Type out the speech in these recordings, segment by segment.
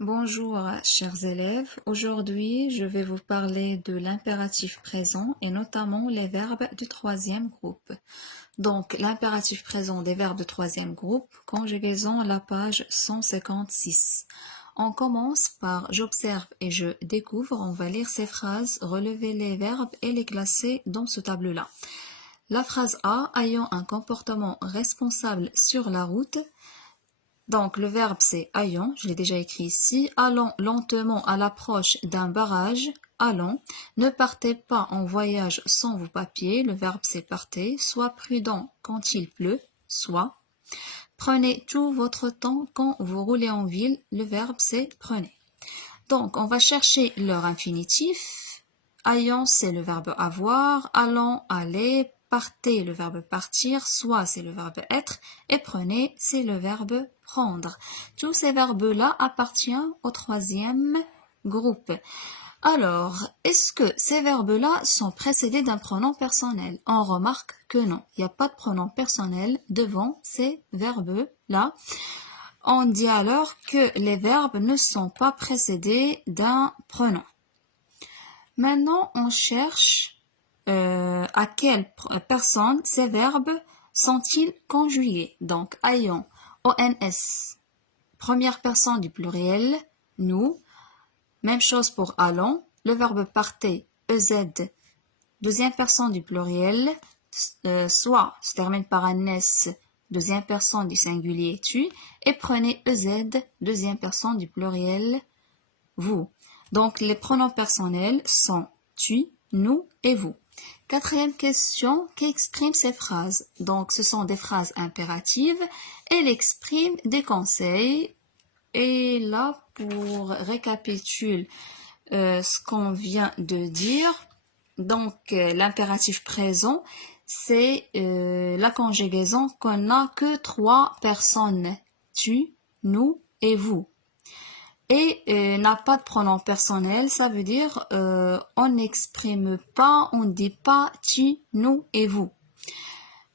Bonjour, chers élèves. Aujourd'hui, je vais vous parler de l'impératif présent et notamment les verbes du troisième groupe. Donc, l'impératif présent des verbes de troisième groupe, conjugaison à la page 156. On commence par j'observe et je découvre. On va lire ces phrases, relever les verbes et les classer dans ce tableau-là. La phrase A, ayant un comportement responsable sur la route. Donc, le verbe c'est ayant, je l'ai déjà écrit ici. Allons lentement à l'approche d'un barrage. Allons. Ne partez pas en voyage sans vos papiers. Le verbe c'est partez. Sois prudent quand il pleut. Sois. Prenez tout votre temps quand vous roulez en ville. Le verbe c'est prenez. Donc, on va chercher leur infinitif. Ayant, c'est le verbe avoir. Allant, aller. Partez, le verbe partir. Soit, c'est le verbe être. Et prenez, c'est le verbe prendre. Tous ces verbes-là appartiennent au troisième groupe. Alors, est-ce que ces verbes-là sont précédés d'un pronom personnel? On remarque que non. Il n'y a pas de pronom personnel devant ces verbes-là. On dit alors que les verbes ne sont pas précédés d'un pronom. Maintenant, on cherche à quelle personne ces verbes sont-ils conjugués. Donc, ayant, ONS, première personne du pluriel, nous. Même chose pour allons, le verbe partez, EZ, deuxième personne du pluriel, soit se termine par un S, deuxième personne du singulier tu, et prenez EZ, deuxième personne du pluriel vous. Donc, les pronoms personnels sont tu, nous et vous. Quatrième question, qui exprime ces phrases? Donc, ce sont des phrases impératives. Elle exprime des conseils. Et là, pour récapituler ce qu'on vient de dire, donc l'impératif présent, c'est la conjugaison qu'on n'a que trois personnes. Tu, nous et vous. Et n'a pas de pronom personnel, ça veut dire on n'exprime pas, on ne dit pas tu, nous et vous.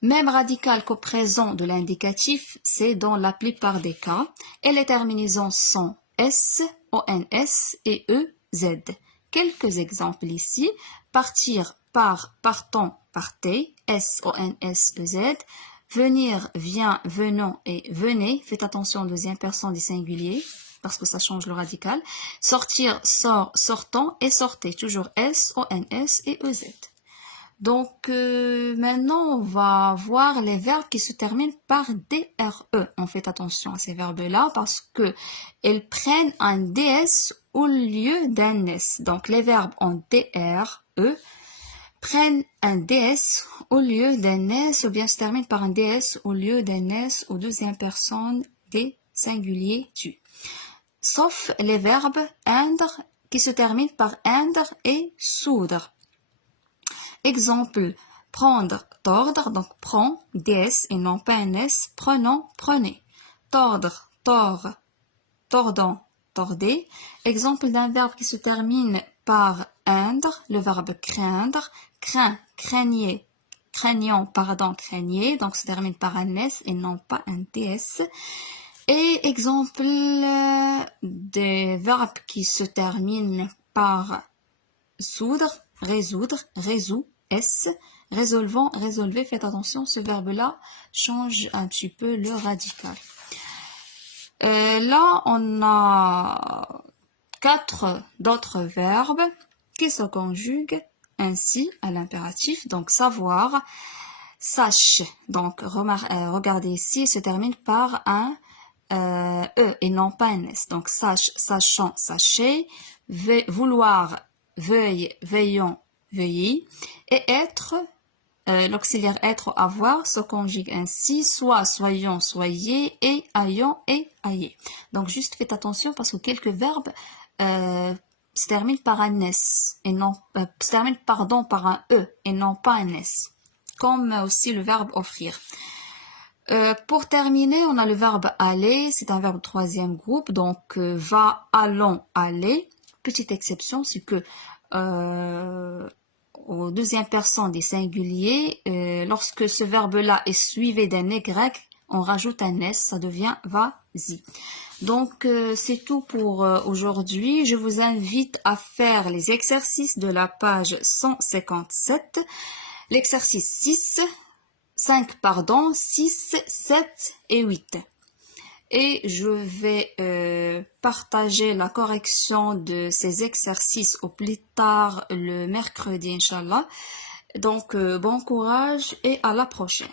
Même radical qu'au présent de l'indicatif, c'est dans la plupart des cas. Et les terminaisons sont S, ONS et EZ. Quelques exemples ici. Partir, par, partant, partez, S, ONS, EZ. Venir, vient, venons et venez. Faites attention aux deuxième personne du singulier parce que ça change le radical. Sortir, sort, sortant et sortez. Toujours S, ONS et EZ. Donc, maintenant, on va voir les verbes qui se terminent par DRE. On fait attention à ces verbes-là parce que ils prennent un DS au lieu d'un S. Donc, les verbes en DRE prennent un DS au lieu d'un S ou bien se terminent par un DS au lieu d'un S aux deuxième personne des singuliers tu. Sauf les verbes endre qui se terminent par endre et soudre. Exemple, prendre, tordre, donc prends, DS et non pas un S, prenons, prenez. Tordre, tord, tordant, tordez. Exemple d'un verbe qui se termine par endre, le verbe craindre, craint, craignez, craignons, pardon, craignez, donc se termine par un S et non pas un DS. Et exemple des verbes qui se terminent par soudre, résoudre, résout, S, résolvant, résolver. Faites attention, ce verbe-là change un petit peu le radical. Là, on a 4 d'autres verbes qui se conjuguent ainsi à l'impératif. Donc, savoir, sache. Donc, regardez ici, se termine par un E et non pas un S. Donc, sache, sachant, sachez. Vouloir, veuille, veillons, veuillez. Et être, l'auxiliaire être, avoir, se conjugue ainsi, soit, soyons, soyez, et ayons, et ayez. Donc, juste faites attention parce que quelques verbes se terminent par un S, et non, se terminent, pardon, par un E, et non pas un S. Comme aussi le verbe offrir. Pour terminer, on a le verbe aller, c'est un verbe troisième groupe, donc va, allons, aller. Petite exception, c'est que aux deuxième personne des singuliers, lorsque ce verbe-là est suivi d'un Y, on rajoute un S, ça devient vas-y. Donc, c'est tout pour aujourd'hui. Je vous invite à faire les exercices de la page 157. L'exercice 5, 6, 7 et 8. Et je vais partager la correction de ces exercices au plus tard le mercredi, Inch'Allah. Donc, bon courage et à la prochaine.